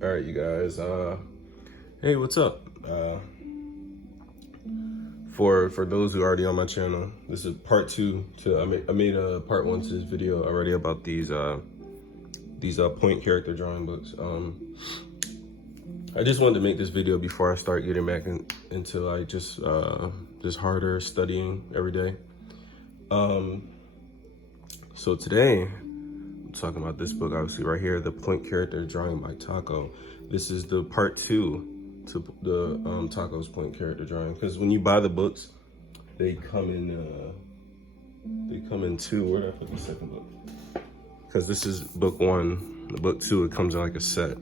All right, you guys. Hey, what's up? For those who are already on my channel, this is part two. I made a part one to this video already about these point character drawing books. I just wanted to make this video before I start getting back into like just harder studying every day. So today I'm talking about this book, obviously right here, The Point Character Drawing by Taco. This is the part two to the Taco's point character drawing, because when you buy the books, they come in two. Where did I put the second book? Because this is book one. The book two, it comes in like a set.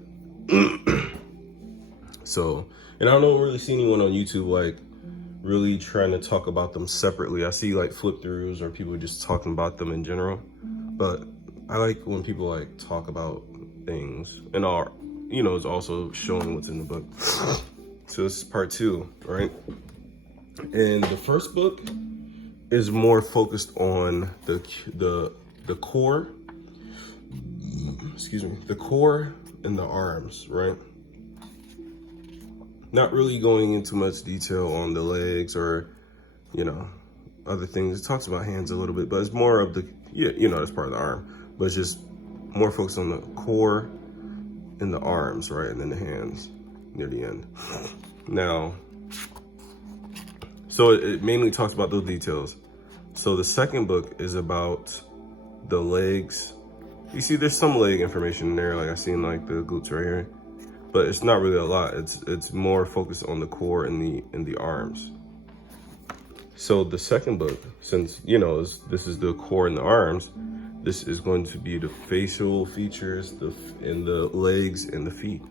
So, and I don't really see anyone on YouTube like really trying to talk about them separately. I see like flip throughs or people just talking about them in general, but I like when people like talk about things and are, it's also showing what's in the book. So this is part two, right? And the first book is more focused on the core, the core and the arms, right? Not really going into much detail on the legs or, other things. It talks about hands a little bit, but it's more of the, that's part of the arm, but it's just more focused on the core and the arms, right? And then the hands near the end. Now, so it mainly talks about those details. So the second book is about the legs. You see, there's some leg information in there, like I seen like the glutes right here, but it's not really a lot. It's more focused on the core and the arms. So the second book, since this is the core and the arms, this is going to be the facial features, and the legs and the feet,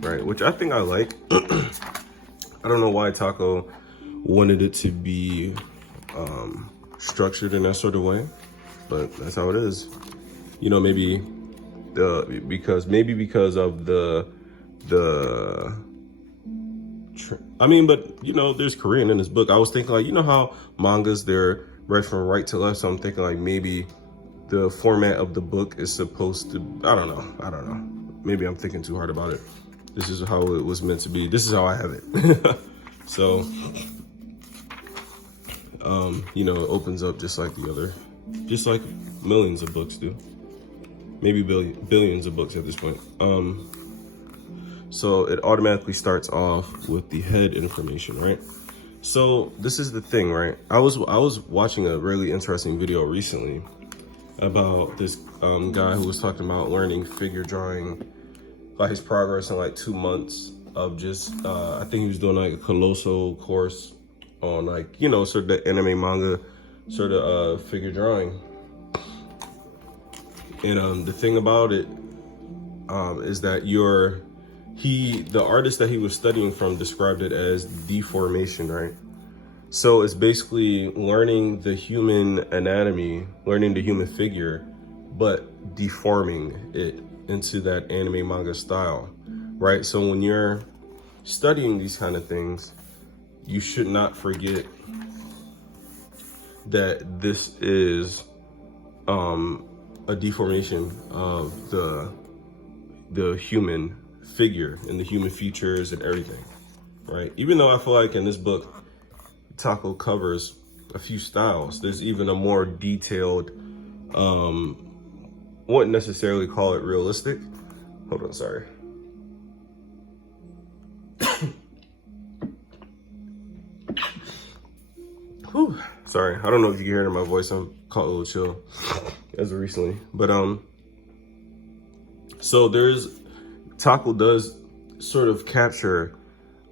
right? Which I think I like. I don't know why Taco wanted it to be structured in that sort of way, but that's how it is. Maybe because of but there's Korean in this book. I was thinking like, how mangas, they're read from right to left. So I'm thinking like maybe the format of the book is supposed to, I don't know. Maybe I'm thinking too hard about it. This is how it was meant to be. This is how I have it. So, it opens up just like just like millions of books do. Maybe billions of books at this point. So it automatically starts off with the head information, right? So this is the thing, right? I was watching a really interesting video recently about this guy who was talking about learning figure drawing, like his progress in like 2 months of just, I think he was doing like a colossal course on like, sort of the anime manga, sort of figure drawing. And the thing about it is that the artist that he was studying from described it as deformation, right? So it's basically learning the human anatomy, learning the human figure, but deforming it into that anime manga style, right? So when you're studying these kind of things, you should not forget that this is a deformation of the human figure and the human features and everything, right? Even though I feel like in this book, Taco covers a few styles, there's even a more detailed, wouldn't necessarily call it realistic. Hold on, sorry. Whew, sorry, I don't know if you can hear it in my voice. I'm caught a little chill as of recently, but so Taco does sort of capture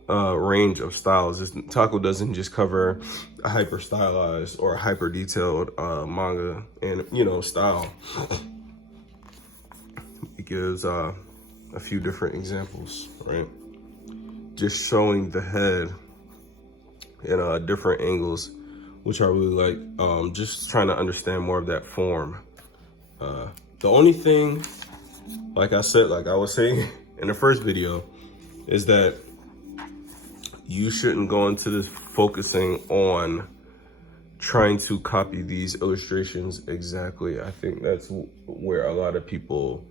a range of styles. Taco doesn't just cover a hyper stylized or a hyper detailed manga and style. It gives a few different examples, right? Just showing the head in different angles, which I really like. Just trying to understand more of that form. The only thing, like I was saying in the first video, is that you shouldn't go into this focusing on trying to copy these illustrations exactly. I think that's where a lot of people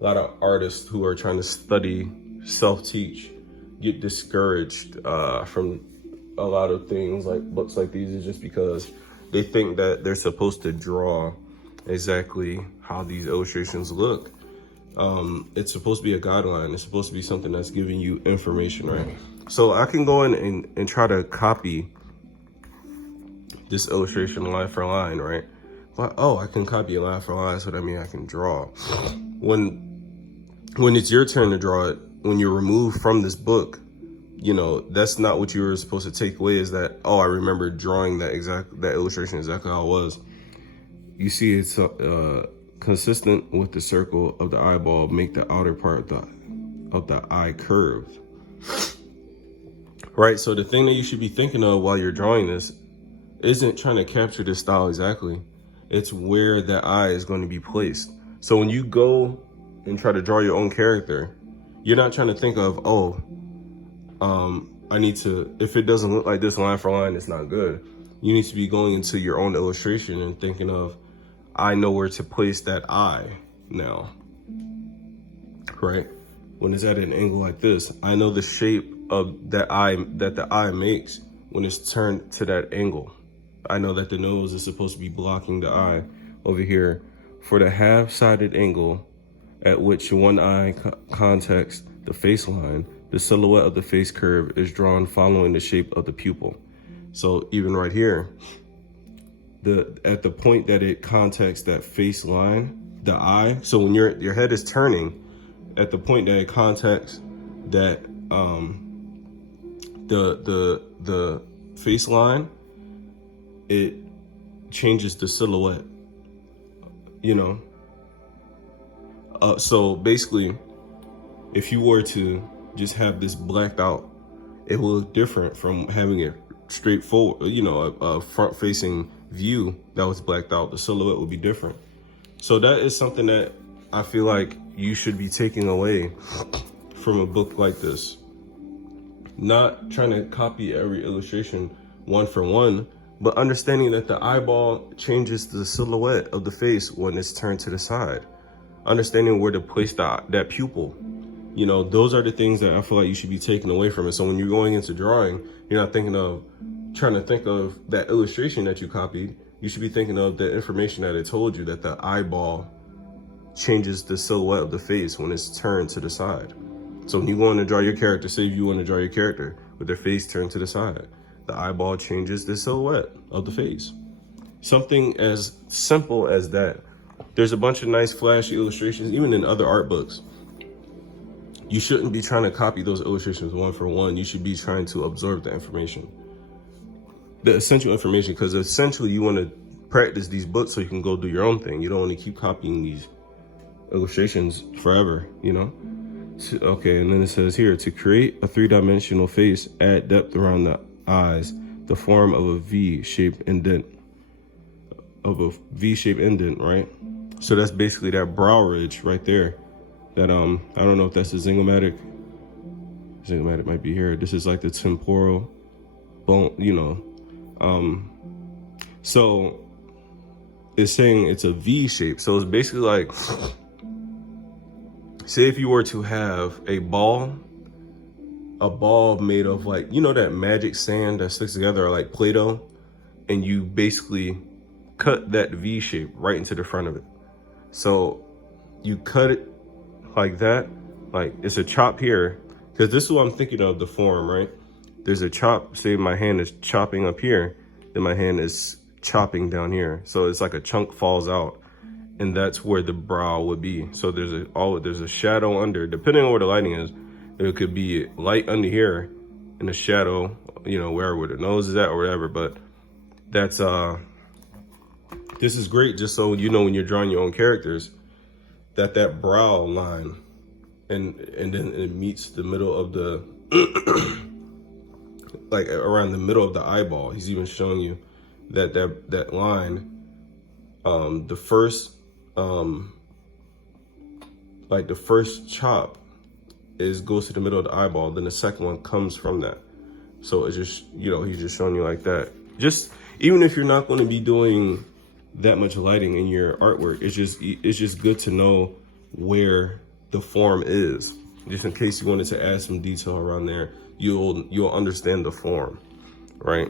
a lot of artists who are trying to study, self-teach, get discouraged from a lot of things like books like these, is just because they think that they're supposed to draw exactly how these illustrations look. It's supposed to be a guideline. It's supposed to be something that's giving you information, right? So I can go in and try to copy this illustration line for line, right? But, oh, I can copy a line for line, so that means I can draw. When it's your turn to draw it, when you're removed from this book, you know, that's not what you were supposed to take away, is that, oh, I remember drawing that illustration exactly how it was. You see, it's consistent with the circle of the eyeball, make the outer part of the eye curved. Right, so the thing that you should be thinking of while you're drawing this isn't trying to capture this style exactly. It's where the eye is going to be placed. So when you go and try to draw your own character, you're not trying to think of, oh, I need to, if it doesn't look like this line for line, it's not good. You need to be going into your own illustration and thinking of, I know where to place that eye now, right? When it's at an angle like this, I know the shape of that eye, that the eye makes when it's turned to that angle. I know that the nose is supposed to be blocking the eye over here for the half-sided angle at which one eye contacts the face line. The silhouette of the face curve is drawn following the shape of the pupil. So even right here, at the point that it contacts that face line, the eye, so when your head is turning, at the point that it contacts that the face line, it changes the silhouette, you know. So basically, if you were to just have this blacked out, it will look different from having it straightforward, you know, a front-facing view that was blacked out. The silhouette will be different. So that is something that I feel like you should be taking away from a book like this. Not trying to copy every illustration one for one, but understanding that the eyeball changes the silhouette of the face when it's turned to the side. Understanding where to place that pupil. You know, those are the things that I feel like you should be taking away from it. So when you're going into drawing, you're not trying to think of that illustration that you copied. You should be thinking of the information that it told you, that the eyeball changes the silhouette of the face when it's turned to the side. So when you go in to draw your character, say if you want to draw your character with their face turned to the side, the eyeball changes the silhouette of the face. Something as simple as that. There's a bunch of nice flashy illustrations, even in other art books. You shouldn't be trying to copy those illustrations one for one. You should be trying to absorb the information, the essential information, because essentially you want to practice these books so you can go do your own thing. You don't want to keep copying these illustrations forever, you know? Okay, and then it says here, to create a three-dimensional face, add depth around the eyes, the form of a V-shaped indent, right? So that's basically that brow ridge right there. That, I don't know if that's the zygomatic. Zygomatic might be here. This is like the temporal bone, you know. So it's saying it's a V shape. So it's basically like, say if you were to have a ball made of, like, you know, that magic sand that sticks together, or like Play-Doh, and you basically cut that V shape right into the front of it. So you cut it like that, like it's a chop here, because this is what I'm thinking of, the form, right? There's a chop, say my hand is chopping up here, then my hand is chopping down here. So it's like a chunk falls out, and that's where the brow would be. So there's a shadow under, depending on where the lighting is. It could be light under here and a shadow, you know, where the nose is at or whatever. But that's this is great, just so you know when you're drawing your own characters, that brow line and then it meets the middle of the like around the middle of the eyeball. He's even showing you that line, the first like the first chop goes to the middle of the eyeball, then the second one comes from that. So it's just, you know, he's just showing you like that. Just, even if you're not going to be doing that much lighting in your artwork, it's just good to know where the form is. Just in case you wanted to add some detail around there, you'll understand the form, right?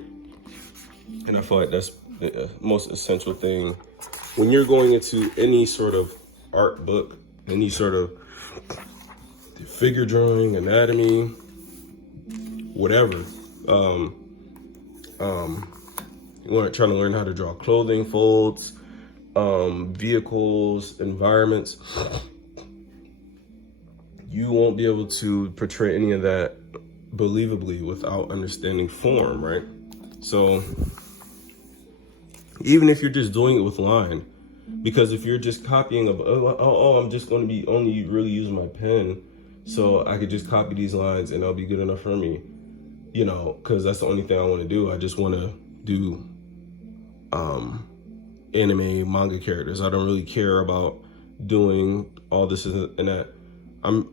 And I feel like that's the most essential thing when you're going into any sort of art book, any sort of figure drawing, anatomy, whatever. Trying to learn how to draw clothing, folds, vehicles, environments. You won't be able to portray any of that believably without understanding form, right? So even if you're just doing it with line, because if you're just copying I'm just going to be only really using my pen, so I could just copy these lines and that'll be good enough for me, you know, because that's the only thing I want to do. I just want to do anime, manga characters. I don't really care about doing all this and that.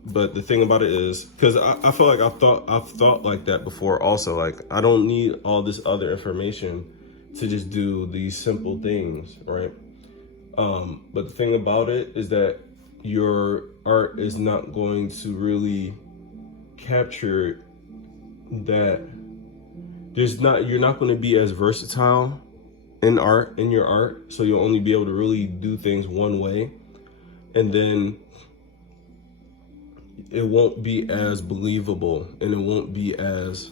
But the thing about it is, because I feel like I've thought like that before also. Like, I don't need all this other information to just do these simple things, right? But the thing about it is that your art is not going to really capture that. You're not going to be as versatile in your art, so you'll only be able to really do things one way, and then it won't be as believable and it won't be as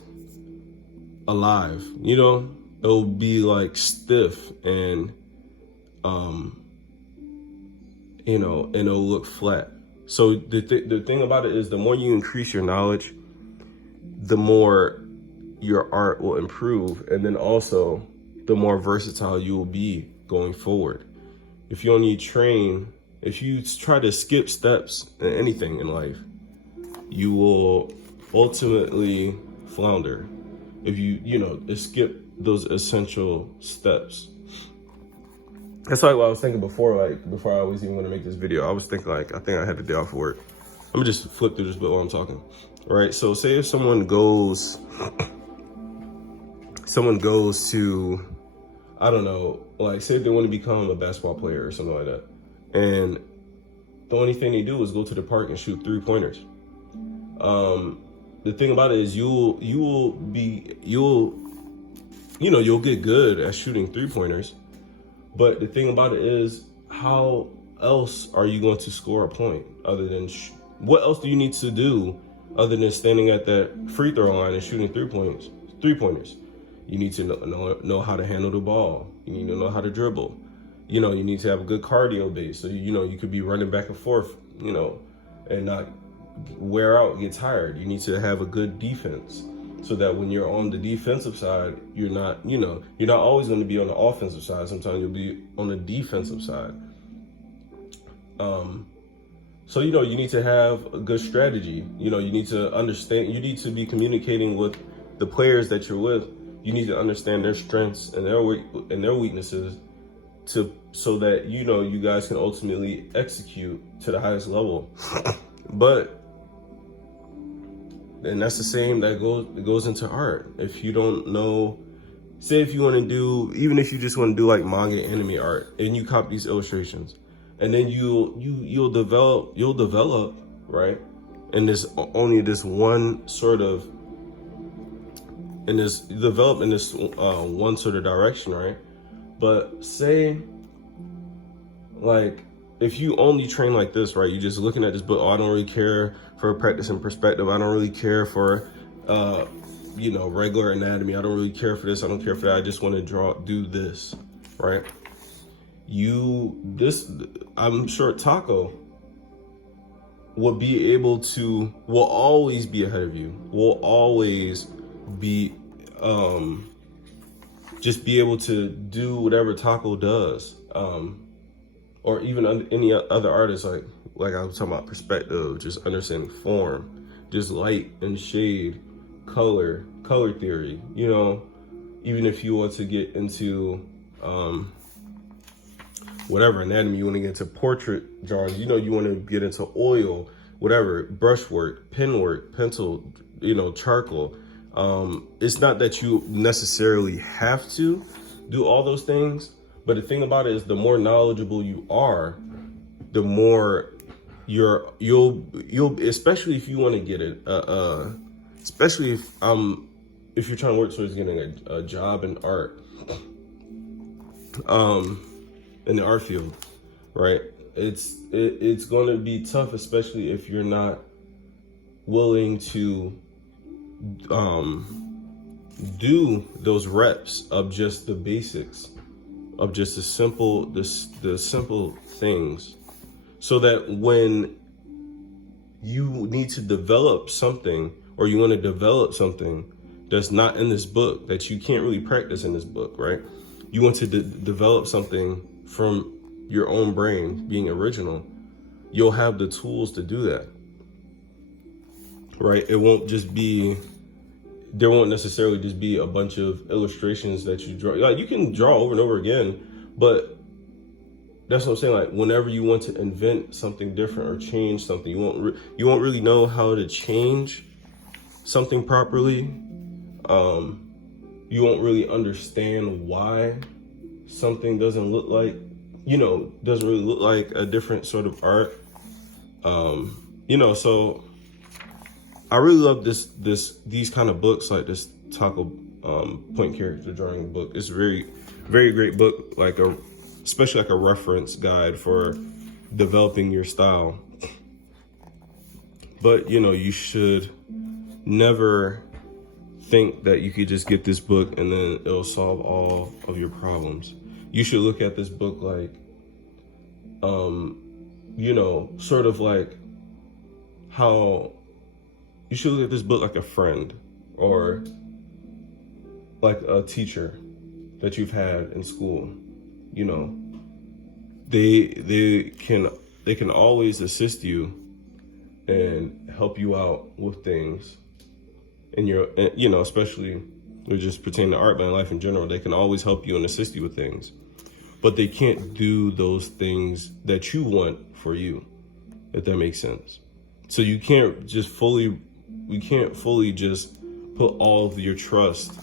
alive, you know? It'll be like stiff and you know, and it'll look flat. So the thing about it is, the more you increase your knowledge, the more your art will improve, and then also the more versatile you will be going forward. If you try to skip steps in anything in life, you will ultimately flounder if you skip those essential steps. That's like what I was thinking before I was even going to make this video. I was thinking, like, I think I had the day off of work. Let me just flip through this bit while I'm talking. All right, so say if someone goes to, I don't know, like, say if they want to become a basketball player or something like that, and the only thing they do is go to the park and shoot 3-pointers. The thing about it is, you'll get good at shooting 3-pointers, but the thing about it is, how else are you going to score a point other than what else do you need to do other than standing at that free throw line and shooting 3-pointers? You need to know how to handle the ball. You need to know how to dribble. You need to have a good cardio base, so you could be running back and forth, and not wear out, get tired. You need to have a good defense, so that when you're on the defensive side, you're not always going to be on the offensive side. Sometimes you'll be on the defensive side. So you need to have a good strategy. You need to understand. You need to be communicating with the players that you're with. You need to understand their strengths and their weaknesses, so that you guys can ultimately execute to the highest level. And that's the same that goes into art. If you don't know, say if you want to do, even if you just want to do like manga anime art, and you copy these illustrations, and then you'll develop right in this one sort of one sort of direction, right? But say, like, if you only train like this, right, you're just looking at this book, I don't really care for practice and perspective, I don't really care for regular anatomy, I don't really care for this, I don't care for that, I just want to do this, right? I'm sure Taco will always be ahead of you, will always be just be able to do whatever Taco does, or even any other artist, like I was talking about perspective, just understanding form, just light and shade, color theory, even if you want to get into whatever anatomy, you want to get into portrait drawing, you want to get into oil, whatever, brushwork, pen work, pencil, charcoal. It's not that you necessarily have to do all those things, but the thing about it is, the more knowledgeable you are, the more you'll especially if you want to get it especially if you're trying to work towards getting a job in art, in the art field, right? It's going to be tough, especially if you're not willing to do those reps of just the basics, of just the simple things, so that when you need to develop something, or you want to develop something that's not in this book, that you can't really practice in this book, right? You want to develop something from your own brain, being original. You'll have the tools to do that, right? It won't just be, there won't necessarily just be a bunch of illustrations that you draw. Like, you can draw over and over again, but that's what I'm saying. Like, whenever you want to invent something different or change something, you won't really know how to change something properly. You won't really understand why something doesn't look like, doesn't really look like a different sort of art. So I really love these kind of books, like this Taco Point character drawing book. It's a very, very great book, especially like a reference guide for developing your style. But you should never think that you could just get this book and then it'll solve all of your problems. You should look at this book like, sort of like how you should look at this book like a friend, or like a teacher that you've had in school. They can always assist you and help you out with things in your, especially with just pertaining to art, but in life in general. They can always help you and assist you with things, but they can't do those things that you want for you, if that makes sense. So you can't fully just put all of your trust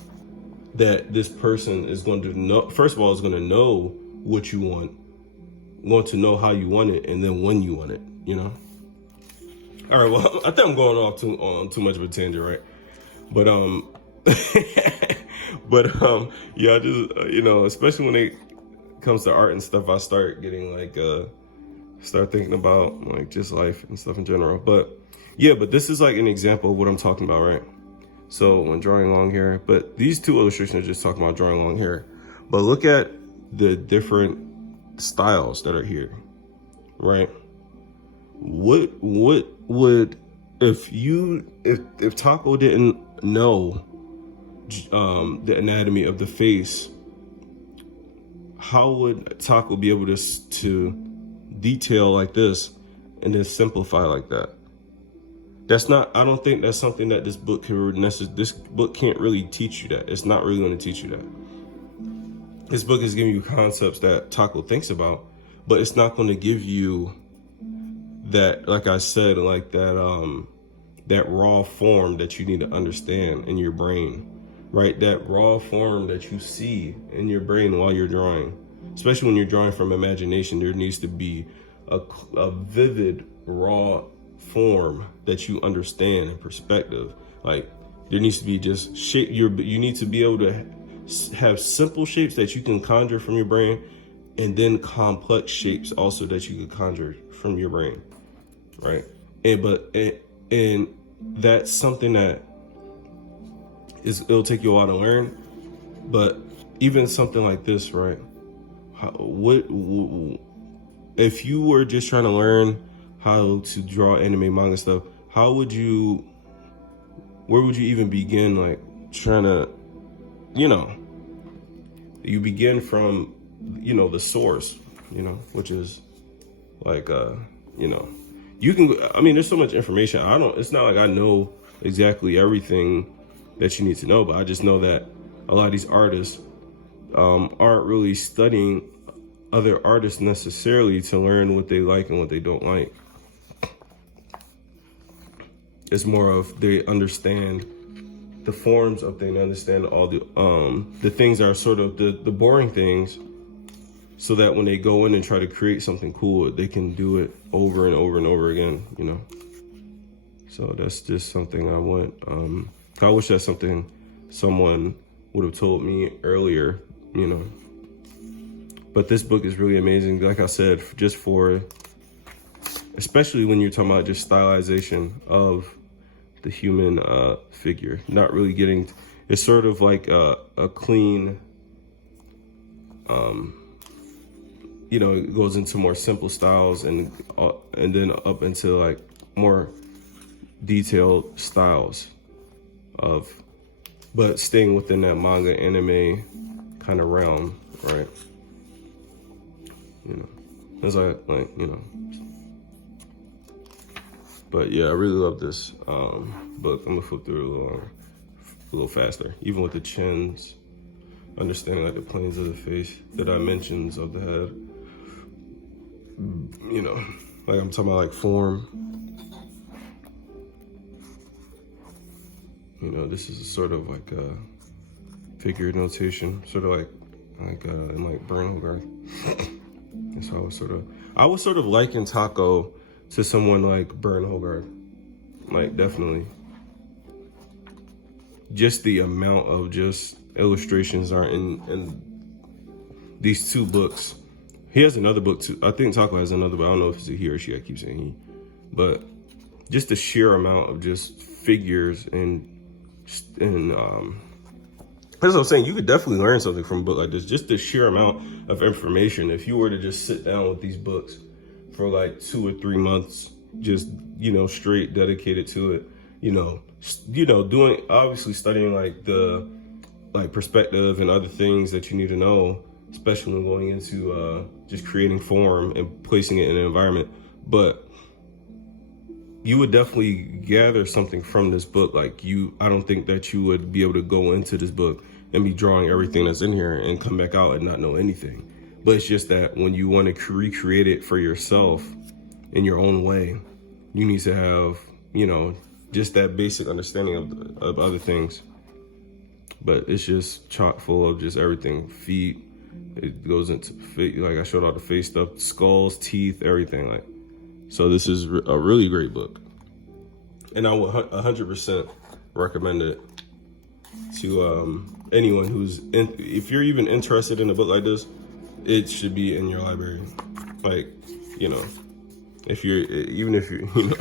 that this person is going to know. First of all, is going to know what you want to know how you want it, and then when you want it. All right. Well, I think I'm going off on too much of a tangent, right? But yeah, I just especially when it comes to art and stuff, I start getting start thinking about like just life and stuff in general. But yeah, but this is like an example of what I'm talking about, right? So when drawing long hair, but these two illustrations are just talking about drawing long hair. But look at the different styles that are here, right? What would, if Taco didn't know the anatomy of the face, how would Taco be able to detail like this and then simplify like that? I don't think that's something that this book can't really teach you that. It's not really going to teach you that. This book is giving you concepts that Taco thinks about, but it's not going to give you that, like I said, like that raw form that you need to understand in your brain, right? That raw form that you see in your brain while you're drawing, especially when you're drawing from imagination. There needs to be a vivid, raw form that you understand in perspective. Like, there needs to be just shape. You need to be able to have simple shapes that you can conjure from your brain, and then complex shapes also that you can conjure from your brain, right? And that's something that it'll take you a while to learn. But even something like this, right? If you were just trying to learn how to draw anime, manga stuff, where would you even begin? Like, trying to, you begin from, the source, which is like, you can, there's so much information. It's not like I know exactly everything that you need to know, but I just know that a lot of these artists aren't really studying other artists necessarily to learn what they like and what they don't like. It's more of they understand the forms of things, understand all the things that are sort of the boring things, so that when they go in and try to create something cool, they can do it over and over and over again, you know? So that's just something I want. I wish that's something someone would have told me earlier, you know? But this book is really amazing. Like I said, just for, especially when you're talking about just stylization of the human figure, not really getting, it's sort of like a clean, you know, it goes into more simple styles and then up into like more detailed styles of, but staying within that manga anime kind of realm, right? You know, it's like, you know, but yeah, I really love this book. I'm gonna flip through it a little faster, even with the chins, understanding like the planes of the face, the dimensions of the head, you know, like I'm talking about like form. You know, this is sort of like a figure notation, sort of like in like Burn Hogarth. That's how I would sort of liken Taco to someone like Burn Hogarth. Like, definitely. Just the amount of just illustrations are in these two books. He has another book too. I think Taco has another, but I don't know if it's a he or she. I keep saying he. But just the sheer amount of just figures and that's what I'm saying. You could definitely learn something from a book like this. Just the sheer amount of information. If you were to just sit down with these books for like 2 or 3 months, just, you know, straight dedicated to it, you know, doing, obviously studying like the perspective and other things that you need to know, especially when going into just creating form and placing it in an environment. But you would definitely gather something from this book. Like, I don't think that you would be able to go into this book and be drawing everything that's in here and come back out and not know anything. But it's just that when you want to recreate it for yourself in your own way, you need to have, you know, just that basic understanding of other things. But it's just chock full of just everything. Feet, it goes into, like I showed all the face stuff, skulls, teeth, everything. Like, so this is a really great book. And I would 100% recommend it to anyone who's if you're even interested in a book like this, it should be in your library. Like, you know, even if you know,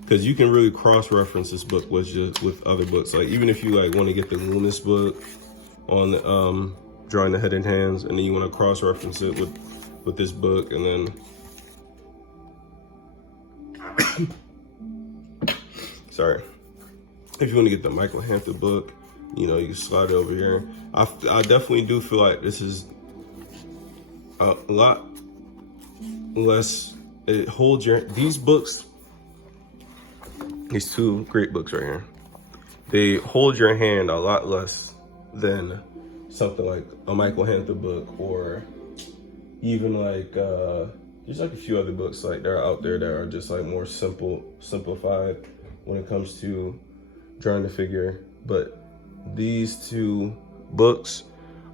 because you can really cross-reference this book with other books. Like, even if you like want to get the Loomis book on drawing the head and hands, and then you want to cross-reference it with this book, and then sorry, if you want to get the Michael Hampton book, you know, you can slide it over here. I definitely do feel like this is a lot less, it holds these books, these two great books right here, they hold your hand a lot less than something like a Michael Hampton book, or even like there's like a few other books like that are out there that are just like more simplified when it comes to drawing the figure. But these two books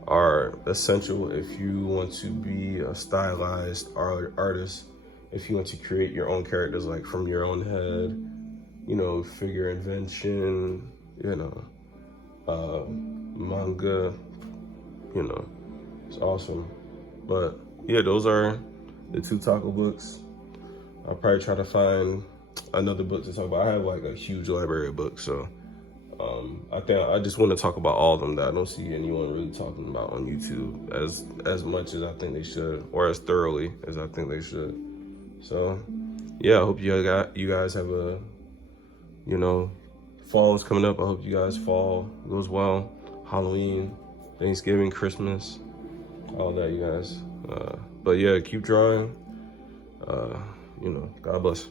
are essential if you want to be a stylized artist, if you want to create your own characters, like from your own head, you know, figure invention, you know, manga, you know, it's awesome. But yeah, those are the two Taco books. I'll probably try to find another book to talk about. I have like a huge library of books, so I think I just want to talk about all of them that I don't see anyone really talking about on YouTube as much as I think they should, or as thoroughly as I think they should. So yeah, I hope you guys have a, you know, fall is coming up. I hope you guys fall goes well. Halloween, Thanksgiving, Christmas, all that, you guys. But yeah, keep drawing. You know, God bless.